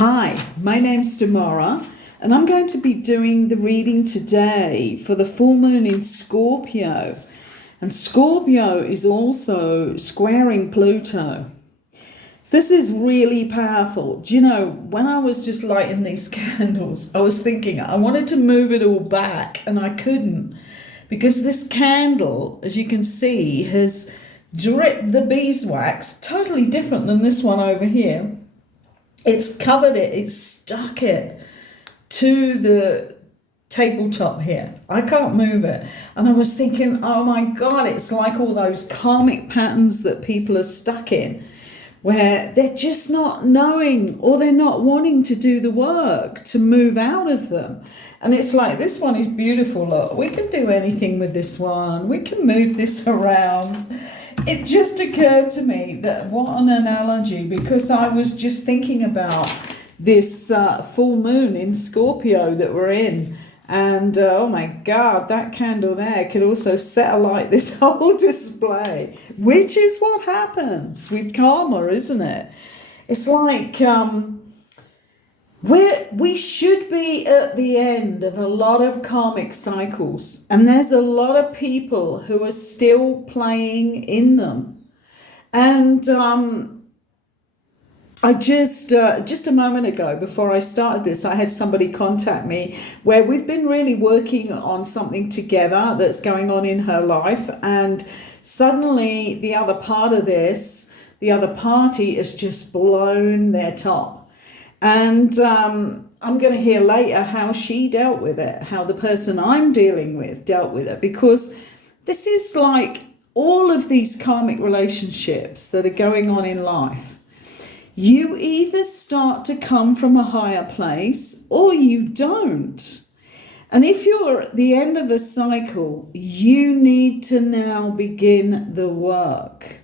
Hi, my name's Demora, and I'm going to be doing the reading today for the full moon in Scorpio. And Scorpio is also squaring Pluto. This is really powerful. Do you know, when I was just lighting these candles, I was thinking I wanted to move it all back, and I couldn't, because this candle, as you can see, has dripped the beeswax, totally different than this one over here. It's covered it, it's stuck it to the tabletop here. I can't move it. And I was thinking, oh my God, it's like all those karmic patterns that people are stuck in, where they're just not knowing or they're not wanting to do the work to move out of them. And it's like, this one is beautiful. Look, we can do anything with this one. We can move this around. It just occurred to me that what an analogy, because I was just thinking about this full moon in Scorpio that we're in. And oh my God, that candle there could also set alight this whole display, which is what happens with karma, isn't it? It's like we should be at the end of a lot of karmic cycles, and there's a lot of people who are still playing in them. And I just a moment ago, before I started this, I had somebody contact me where we've been really working on something together that's going on in her life, and suddenly the other part of this, the other party has just blown their top. And I'm going to hear later how she dealt with it, how the person I'm dealing with dealt with it, because this is like all of these karmic relationships that are going on in life. You either start to come from a higher place or you don't. And if you're at the end of a cycle, you need to now begin the work.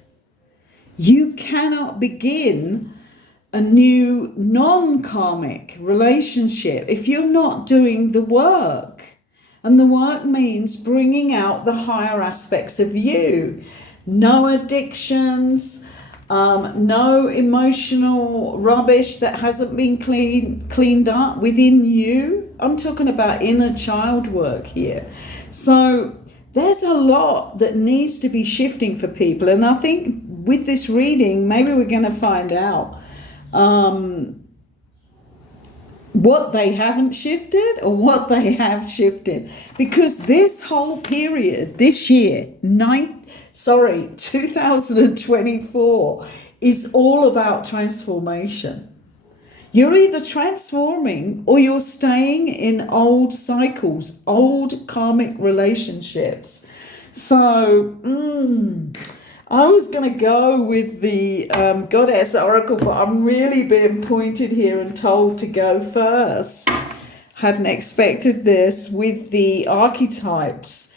You cannot begin a new non-karmic relationship if you're not doing the work. And the work means bringing out the higher aspects of you. No addictions, no emotional rubbish that hasn't been cleaned up within you. I'm talking about inner child work here. So there's a lot that needs to be shifting for people. And I think with this reading, maybe we're going to find out what they haven't shifted or what they have shifted, because this whole period this year 2024 is all about transformation. You're either transforming or you're staying in old cycles, old karmic relationships. So I was going to go with the Goddess Oracle, but I'm really being pointed here and told to go first. Hadn't expected this with the archetypes.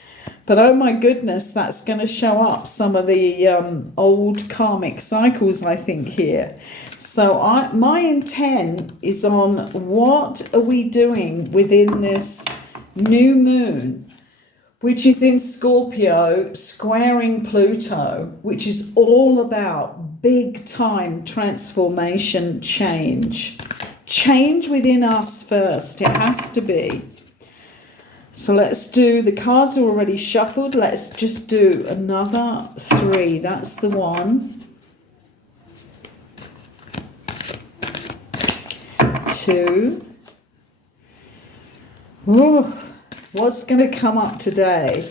But oh my goodness, that's going to show up some of the old karmic cycles, I think, here. So my intent is on what are we doing within this new moon, which is in Scorpio, squaring Pluto, which is all about big time transformation, change. Change within us first, it has to be. So let's do, the cards are already shuffled, let's just do another 3, that's the one. 2. Ooh. What's going to come up today?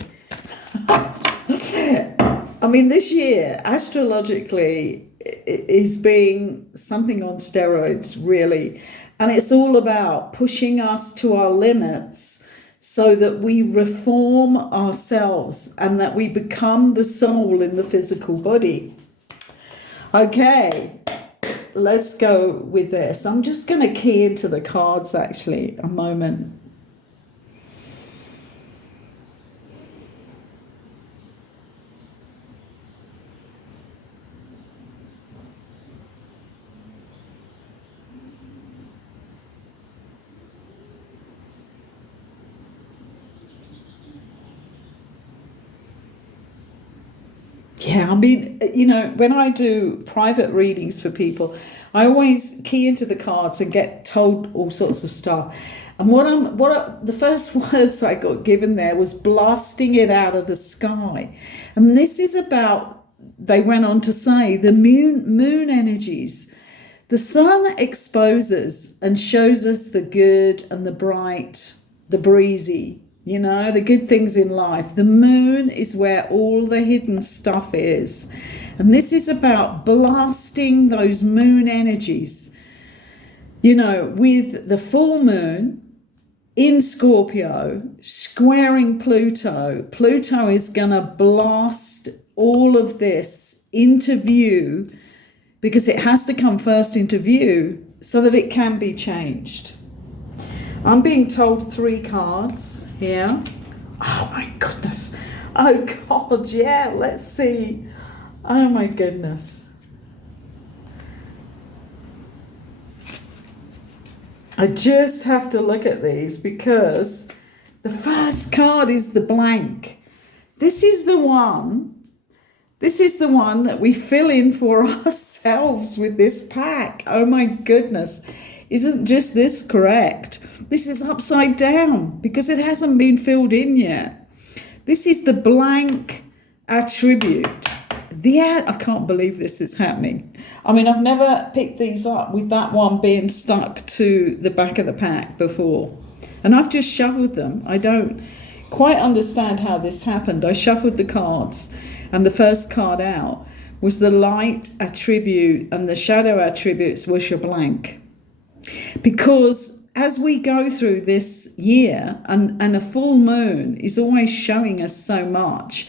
I mean, this year, astrologically, is being something on steroids, really. And it's all about pushing us to our limits so that we reform ourselves and that we become the soul in the physical body. Okay, let's go with this. I'm just going to key into the cards, actually, a moment. Yeah, I mean, when I do private readings for people, I always key into the cards and get told all sorts of stuff. And the first words I got given there was blasting it out of the sky. And this is about, they went on to say, the moon energies. The sun exposes and shows us the good and the bright, the breezy, the good things in life. The moon is where all the hidden stuff is. And this is about blasting those moon energies. With the full moon in Scorpio, squaring Pluto. Pluto is going to blast all of this into view, because it has to come first into view so that it can be changed. I'm being told 3 cards here. Oh my goodness. Oh God, yeah, let's see. Oh my goodness. I just have to look at these because the first card is the blank. This is the one that we fill in for ourselves with this pack. Oh my goodness. Isn't just this correct? This is upside down because it hasn't been filled in yet. This is the blank attribute. I can't believe this is happening. I mean, I've never picked these up with that one being stuck to the back of the pack before. And I've just shuffled them. I don't quite understand how this happened. I shuffled the cards, and the first card out was the light attribute, and the shadow attributes was your blank. Because as we go through this year, and a full moon is always showing us so much,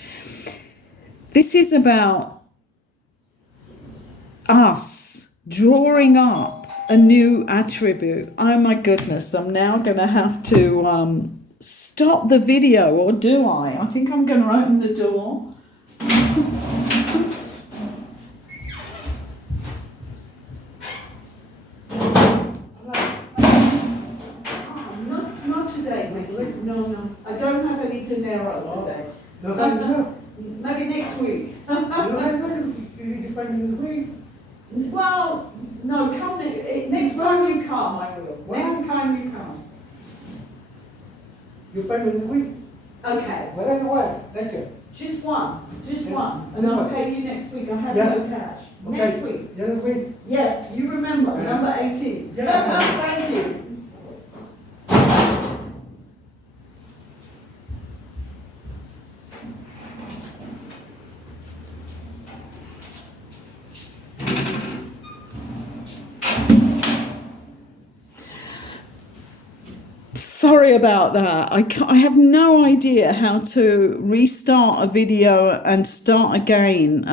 this is about us drawing up a new attribute. Oh my goodness, I'm now going to have to stop the video, or do I? I think I'm going to open the door. Not today, mate. No. I don't have any dinero today. No. Maybe next week. You this week? Well, no, come next time you come, I will. What? Next time you come. You pay me this week? Okay. What? Thank you. Just one. Yeah. One. And I'll pay you next week. I have no cash. Okay. Next week. Yeah, this week. Yes, you remember. Number 18. Yeah. Thank you. Sorry about that. I have no idea how to restart a video and start again.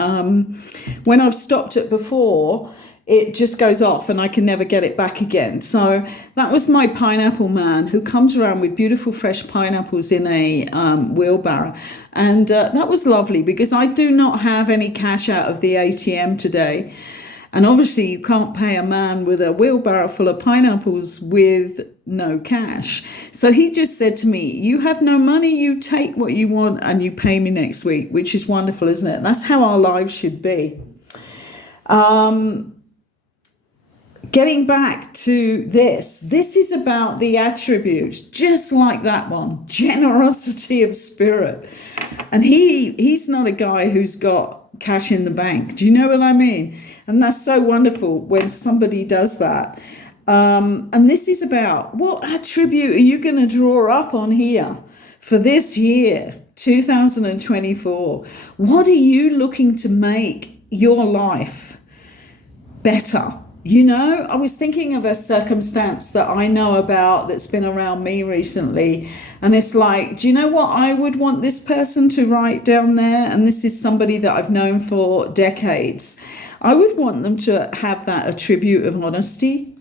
When I've stopped it before, it just goes off and I can never get it back again. So that was my pineapple man who comes around with beautiful fresh pineapples in a wheelbarrow. And that was lovely because I do not have any cash out of the ATM today. And obviously you can't pay a man with a wheelbarrow full of pineapples with no cash. So he just said to me, you have no money, you take what you want and you pay me next week, which is wonderful, isn't it? That's how our lives should be. Getting back to this is about the attributes, just like that one, generosity of spirit. And he's not a guy who's got cash in the bank. Do you know what I mean? And that's so wonderful when somebody does that. And this is about what attribute are you going to draw up on here for this year, 2024? What are you looking to make your life better? I was thinking of a circumstance that I know about that's been around me recently. And it's like, do you know what I would want this person to write down there? And this is somebody that I've known for decades. I would want them to have that attribute of honesty,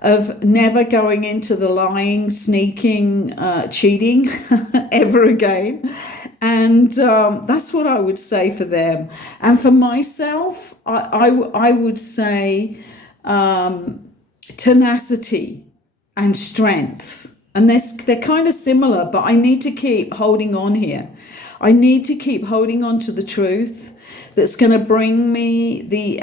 of never going into the lying, sneaking, cheating ever again. And that's what I would say for them. And for myself, I would say tenacity and strength. And they're kind of similar, but I need to keep holding on here. I need to keep holding on to the truth that's going to bring me the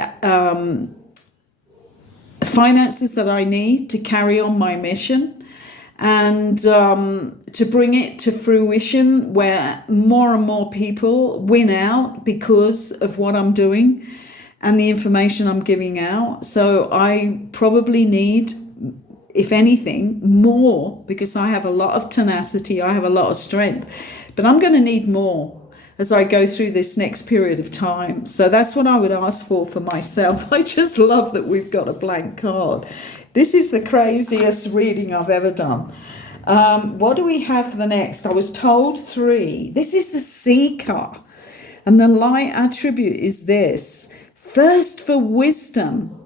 finances that I need to carry on my mission, and to bring it to fruition where more and more people win out because of what I'm doing and the information I'm giving out. So I probably need, if anything, more, because I have a lot of tenacity, I have a lot of strength, but I'm going to need more as I go through this next period of time. So that's what I would ask for myself. I just love that we've got a blank card. This is the craziest reading I've ever done. What do we have for the next? I was told 3. This is the seeker. And the light attribute is this: thirst for wisdom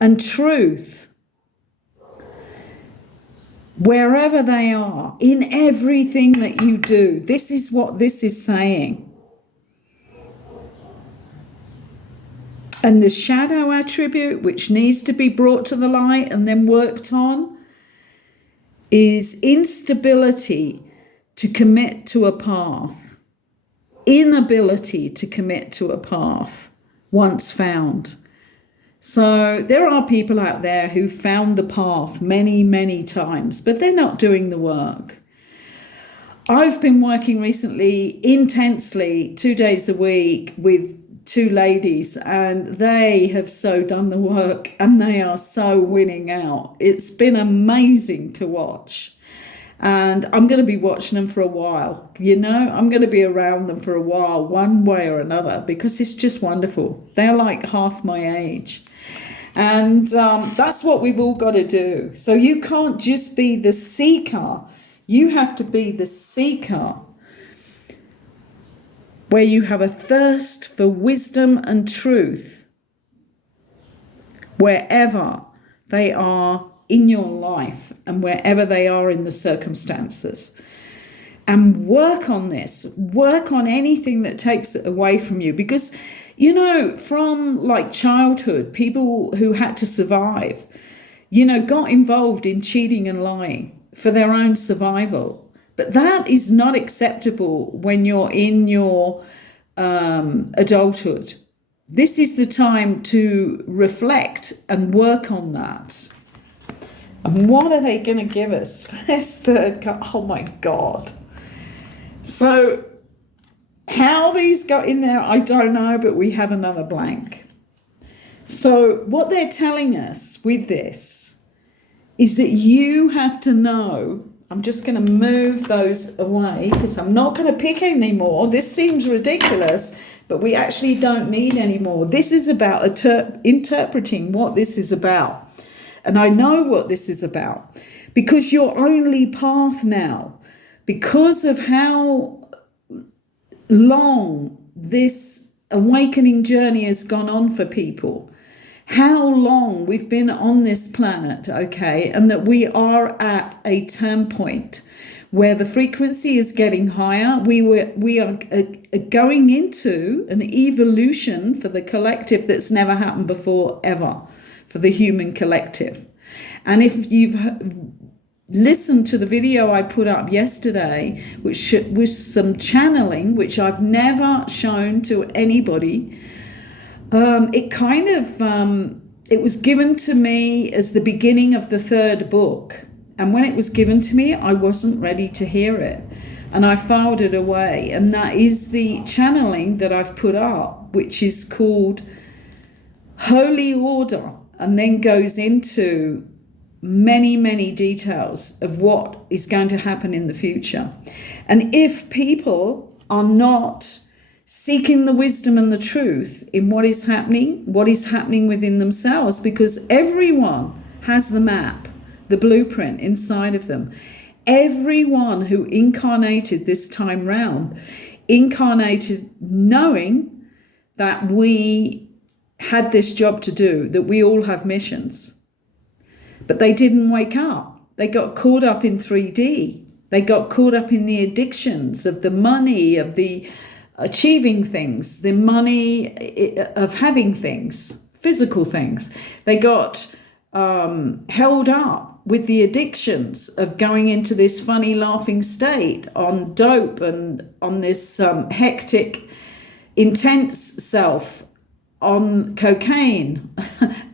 and truth. Wherever they are, in everything that you do. This is what this is saying. And the shadow attribute, which needs to be brought to the light and then worked on, is instability to commit to a path. Inability to commit to a path once found. So there are people out there who found the path many, many times, but they're not doing the work. I've been working recently intensely 2 days a week with 2 ladies, and they have so done the work and they are so winning out. It's been amazing to watch. And I'm going to be watching them for a while. I'm going to be around them for a while, one way or another, because it's just wonderful. They're like half my age. And that's what we've all got to do. So you can't just be the seeker. You have to be the seeker, where you have a thirst for wisdom and truth wherever they are in your life and wherever they are in the circumstances. And work on this. Work on anything that takes it away from you. Because, from like childhood, people who had to survive, got involved in cheating and lying for their own survival. But that is not acceptable when you're in your adulthood. This is the time to reflect and work on that. And what are they going to give us for this third card? Oh my God. So how these got in there, I don't know, but we have another blank. So what they're telling us with this is that you have to know. I'm just going to move those away because I'm not going to pick any more. This seems ridiculous, but we actually don't need any more. This is about interpreting what this is about. And I know what this is about because your only path now, because of how long this awakening journey has gone on for people, how long we've been on this planet, okay, and that we are at a turn point where the frequency is getting higher. We are going into an evolution for the collective that's never happened before, ever, for the human collective. And if you've listened to the video I put up yesterday, which was some channeling, which I've never shown to anybody, it was given to me as the beginning of the 3rd book. And when it was given to me, I wasn't ready to hear it. And I filed it away. And that is the channeling that I've put up, which is called Holy Order, and then goes into many, many details of what is going to happen in the future. And if people are not seeking the wisdom and the truth in what is happening within themselves, because everyone has the map, the blueprint inside of them. Everyone who incarnated this time round incarnated knowing that we had this job to do, that we all have missions. But they didn't wake up. They got caught up in 3D. They got caught up in the addictions of the money, of the achieving things, the money of having things, physical things. They got held up with the addictions of going into this funny laughing state on dope and on this hectic, intense self, on cocaine,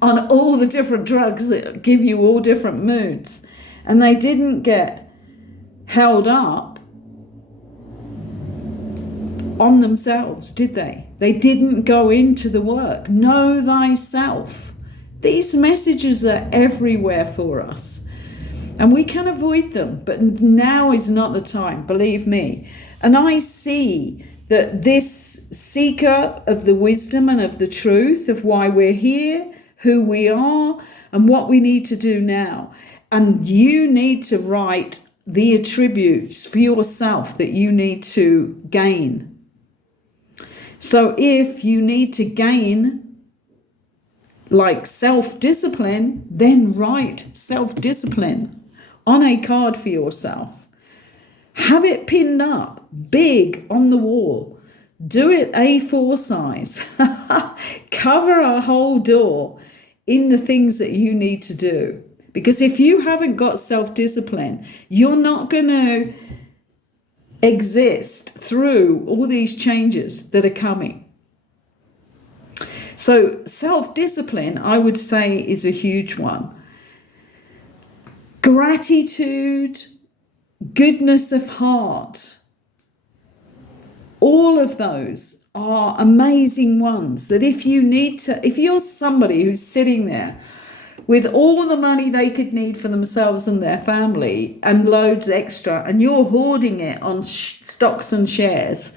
on all the different drugs that give you all different moods. And they didn't get held up on themselves, did they? They didn't go into the work. Know thyself. These messages are everywhere for us. And we can avoid them, but now is not the time, believe me. And I see that this seeker of the wisdom and of the truth of why we're here, who we are, and what we need to do now. And you need to write the attributes for yourself that you need to gain. So if you need to gain like self-discipline, then write self-discipline on a card for yourself. Have it pinned up big on the wall. Do it A4 size. Cover a whole door in the things that you need to do. Because if you haven't got self-discipline, you're not going to exist through all these changes that are coming. So self-discipline, I would say, is a huge one. Gratitude, goodness of heart, all of those are amazing ones that if you're somebody who's sitting there with all the money they could need for themselves and their family and loads extra, and you're hoarding it on stocks and shares,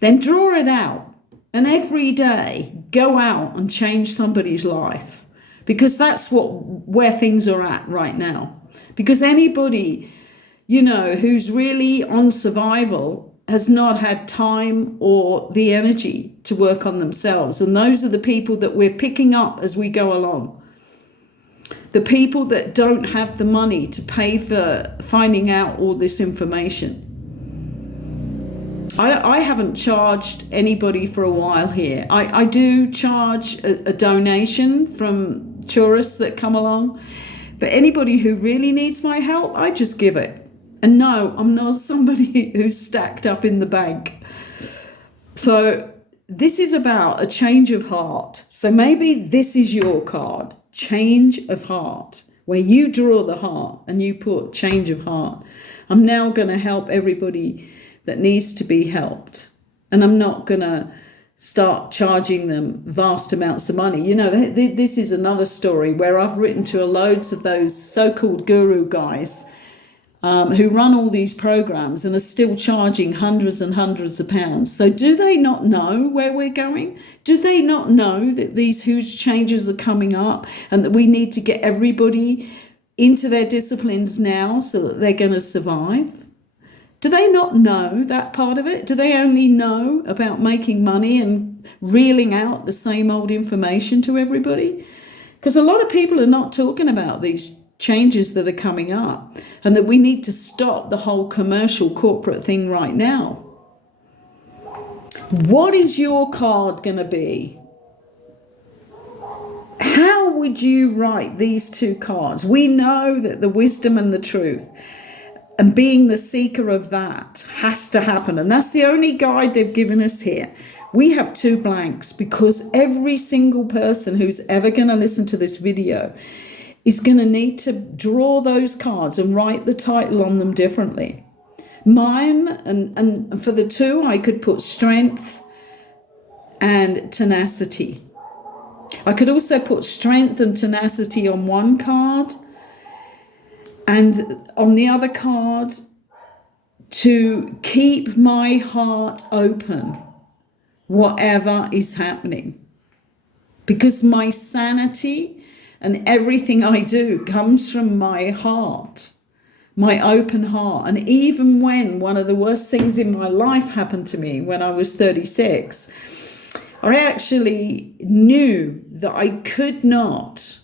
then draw it out and every day go out and change somebody's life, because that's where things are at right now. Because anybody, who's really on survival has not had time or the energy to work on themselves. And those are the people that we're picking up as we go along. The people that don't have the money to pay for finding out all this information. I haven't charged anybody for a while here. I do charge a donation from tourists that come along. But anybody who really needs my help, I just give it. And no, I'm not somebody who's stacked up in the bank. So this is about a change of heart. So maybe this is your card, change of heart, where you draw the heart and you put change of heart. I'm now going to help everybody that needs to be helped. And I'm not going to start charging them vast amounts of money. This is another story where I've written to loads of those so-called guru guys who run all these programs and are still charging hundreds and hundreds of pounds. So do they not know where we're going? Do they not know that these huge changes are coming up and that we need to get everybody into their disciplines now so that they're going to survive? Do they not know that part of it? Do they only know about making money and reeling out the same old information to everybody? Because a lot of people are not talking about these changes that are coming up and that we need to stop the whole commercial corporate thing right now. What is your card going to be? How would you write these two cards? We know that the wisdom and the truth and being the seeker of that has to happen. And that's the only guide they've given us here. We have two blanks because every single person who's ever going to listen to this video is going to need to draw those cards and write the title on them differently. Mine, and for the two, I could put strength and tenacity. I could also put strength and tenacity on one card, and on the other card, to keep my heart open, whatever is happening. Because my sanity and everything I do comes from my heart, my open heart. And even when one of the worst things in my life happened to me when I was 36, I actually knew that I could not.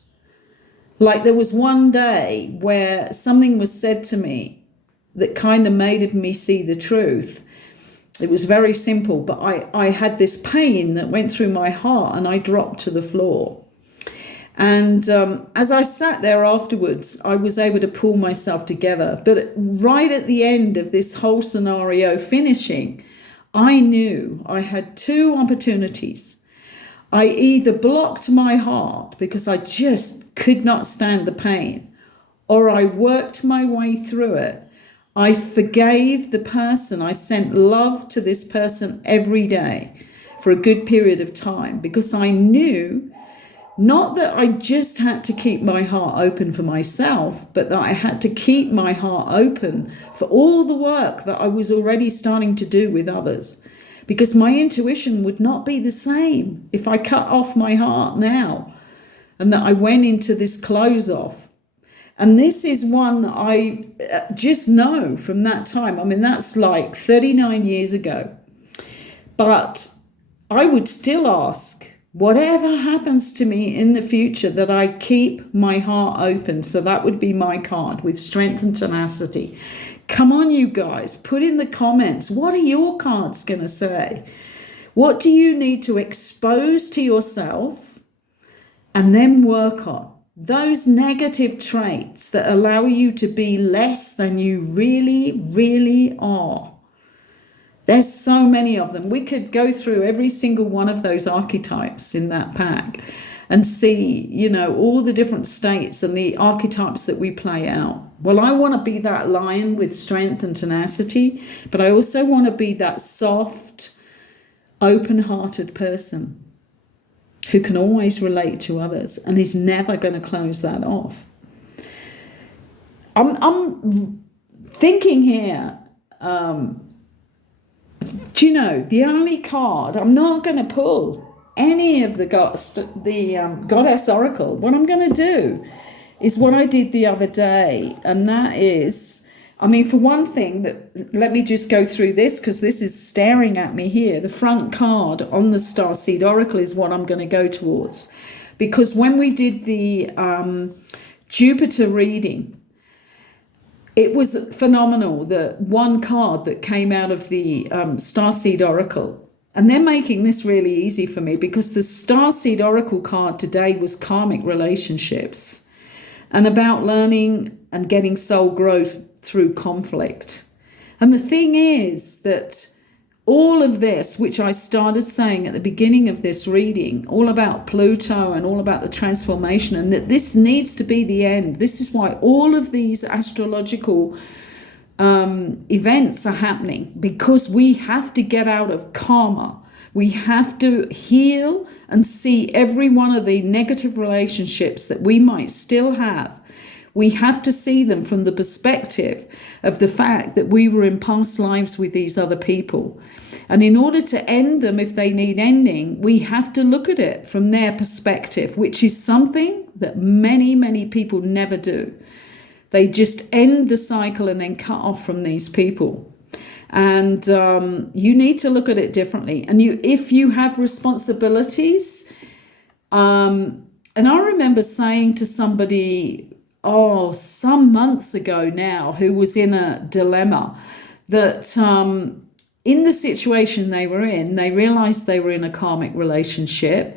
Like there was one day where something was said to me that kind of made me see the truth. It was very simple, but I had this pain that went through my heart and I dropped to the floor. And as I sat there afterwards, I was able to pull myself together. But right at the end of this whole scenario finishing, I knew I had two opportunities. I either blocked my heart because I just could not stand the pain, or I worked my way through it. I forgave the person. I sent love to this person every day for a good period of time, because I knew not that I just had to keep my heart open for myself, but that I had to keep my heart open for all the work that I was already starting to do with others. Because my intuition would not be the same if I cut off my heart now and that I went into this close off. And this is one that I just know from that time. I mean, that's like 39 years ago. But I would still ask, whatever happens to me in the future, that I keep my heart open. So that would be my card, with strength and tenacity. Come on, you guys, put in the comments, what are your cards going to say? What do you need to expose to yourself and then work on? Those negative traits that allow you to be less than you really, really are. There's so many of them. We could go through every single one of those archetypes in that pack and see, you know, all the different states and the archetypes that we play out. Well, I want to be that lion with strength and tenacity, but I also want to be that soft, open-hearted person who can always relate to others and is never going to close that off. I'm thinking here, do you know, the only card, I'm not going to pull any of the Goddess Oracle. What I'm going to do is what I did the other day, and that is, I mean, for one thing, let me just go through this because this is staring at me here. The front card on the Starseed Oracle is what I'm going to go towards, because when we did the Jupiter reading, it was phenomenal, the one card that came out of the Starseed Oracle. And they're making this really easy for me because the Starseed Oracle card today was karmic relationships and about learning and getting soul growth through conflict. And the thing is that all of this, which I started saying at the beginning of this reading, all about Pluto and all about the transformation, and that this needs to be the end. This is why all of these astrological events are happening, because we have to get out of karma. We have to heal and see every one of the negative relationships that we might still have. We have to see them from the perspective of the fact that we were in past lives with these other people. And in order to end them, if they need ending, we have to look at it from their perspective, which is something that many, many people never do. They just end the cycle and then cut off from these people. And you need to look at it differently. And if you have responsibilities, and I remember saying to somebody, some months ago now, who was in a dilemma, that in the situation they were in, they realized they were in a karmic relationship.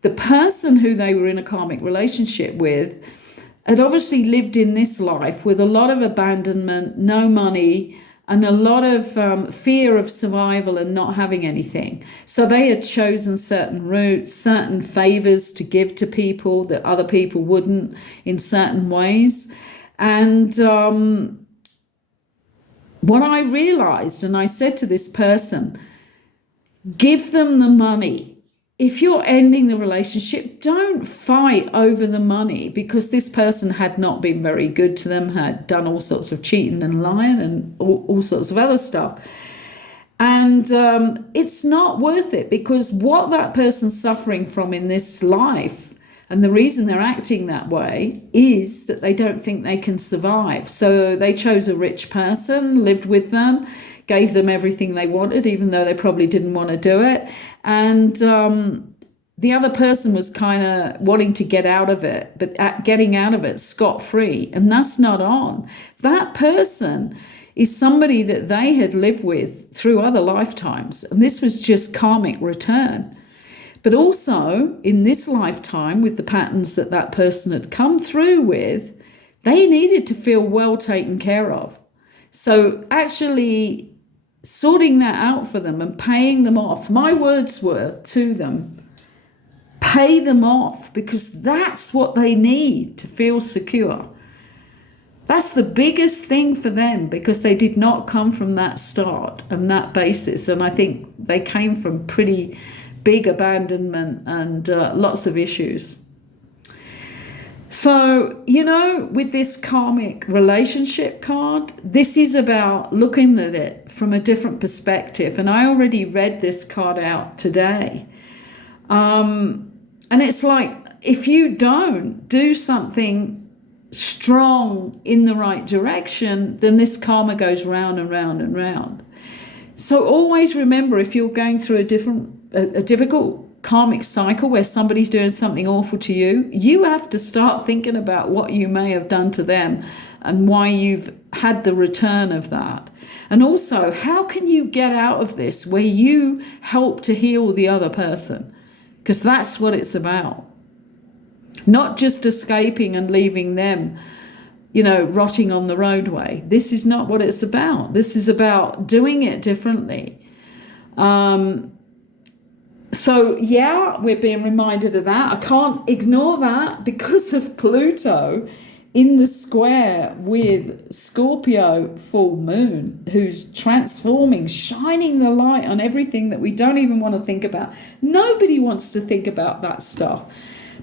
The person who they were in a karmic relationship with had obviously lived in this life with a lot of abandonment, no money, and a lot of fear of survival and not having anything. So they had chosen certain routes, certain favors to give to people that other people wouldn't in certain ways. And what I realized, and I said to this person, give them the money. If you're ending the relationship, don't fight over the money, because this person had not been very good to them, had done all sorts of cheating and lying and all sorts of other stuff. And it's not worth it, because what that person's suffering from in this life, and the reason they're acting that way, is that they don't think they can survive. So they chose a rich person, lived with them, gave them everything they wanted, even though they probably didn't want to do it. And the other person was kind of wanting to get out of it, but getting out of it scot-free. And that's not on. That person is somebody that they had lived with through other lifetimes. And this was just karmic return. But also in this lifetime, with the patterns that that person had come through with, they needed to feel well taken care of. So actually sorting that out for them and paying them off. My words were to them, pay them off, because that's what they need to feel secure. That's the biggest thing for them, because they did not come from that start and that basis. And I think they came from pretty big abandonment and lots of issues. So, you know, with this karmic relationship card, this is about looking at it from a different perspective. And I already read this card out today. And it's like, if you don't do something strong in the right direction, then this karma goes round and round and round. So always remember, if you're going through a difficult karmic cycle where somebody's doing something awful to you, you have to start thinking about what you may have done to them and why you've had the return of that. And also, how can you get out of this where you help to heal the other person? Because that's what it's about. Not just escaping and leaving them, you know, rotting on the roadway. This is not what it's about. This is about doing it differently. So, yeah, we're being reminded of that. I can't ignore that because of Pluto in the square with Scorpio full moon, who's transforming, shining the light on everything that we don't even want to think about. Nobody wants to think about that stuff.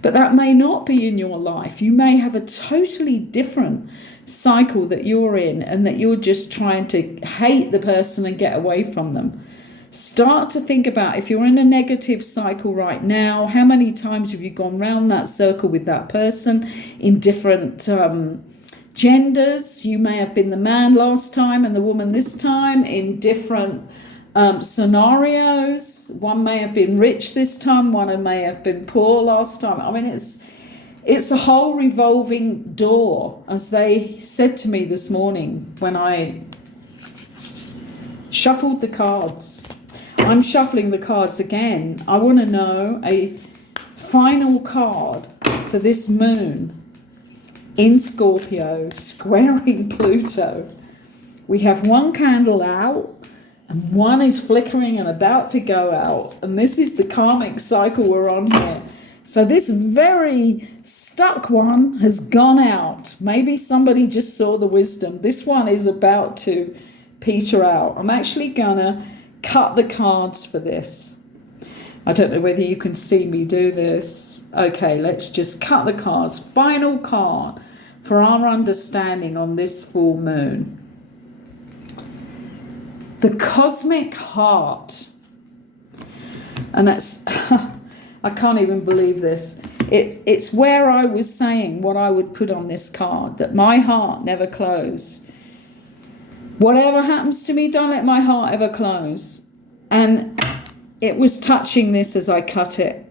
But that may not be in your life. You may have a totally different cycle that you're in, and that you're just trying to hate the person and get away from them. Start to think about, if you're in a negative cycle right now, how many times have you gone round that circle with that person in different genders? You may have been the man last time and the woman this time in different scenarios. One may have been rich this time, one may have been poor last time. I mean, it's a whole revolving door, as they said to me this morning when I shuffled the cards. I'm shuffling the cards again. I want to know a final card for this moon in Scorpio, squaring Pluto. We have one candle out, and one is flickering and about to go out. And this is the karmic cycle we're on here. So this very stuck one has gone out. Maybe somebody just saw the wisdom. This one is about to peter out. I'm actually gonna cut the cards for this. I don't know whether you can see me do this. Okay, let's just cut the cards. Final card for our understanding on this full moon. The cosmic heart. And that's, I can't even believe this. It's where I was saying what I would put on this card, that my heart never close. Whatever happens to me, don't let my heart ever close. And it was touching this as I cut it.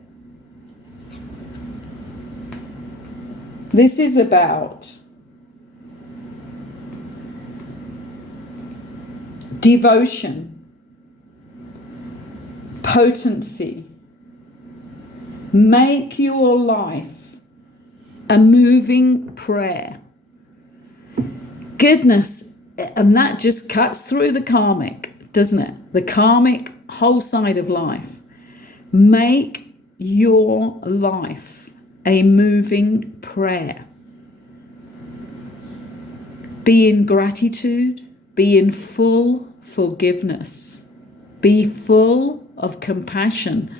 This is about devotion, potency. Make your life a moving prayer. Goodness, and that just cuts through the karmic, doesn't it? The karmic whole side of life. Make your life a moving prayer. Be in gratitude. Be in full forgiveness. Be full of compassion.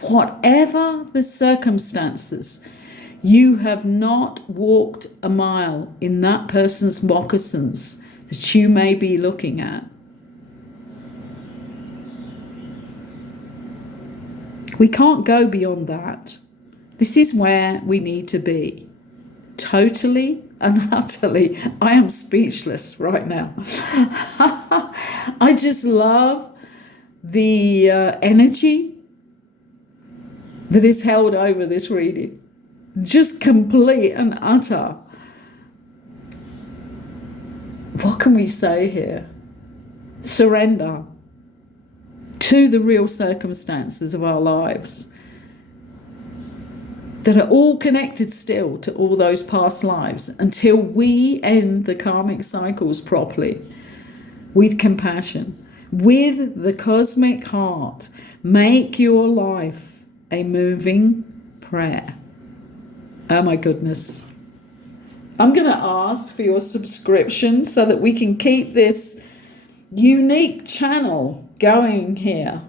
Whatever the circumstances, you have not walked a mile in that person's moccasins that you may be looking at. We can't go beyond that. This is where we need to be. Totally and utterly. I am speechless right now. I just love the energy that is held over this reading. Just complete and utter. What can we say here? Surrender to the real circumstances of our lives. that are all connected still to all those past lives until we end the karmic cycles properly with compassion, with the cosmic heart. Make your life a moving prayer. Oh my goodness. I'm going to ask for your subscription so that we can keep this unique channel going here,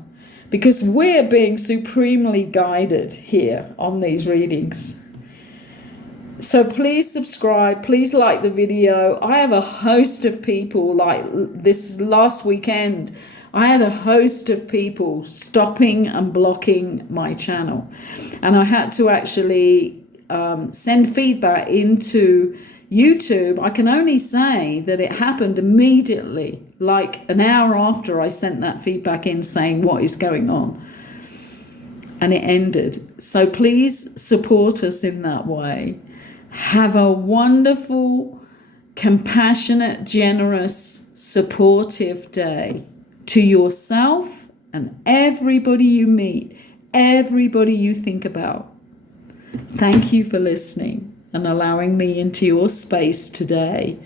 because we're being supremely guided here on these readings. So please subscribe, please like the video. I have a host of people, like this last weekend, I had a host of people stopping and blocking my channel. And I had to actually send feedback into YouTube. I can only say that it happened immediately, like an hour after I sent that feedback in saying what is going on. And it ended. So please support us in that way. Have a wonderful, compassionate, generous, supportive day to yourself and everybody you meet, everybody you think about. Thank you for listening and allowing me into your space today.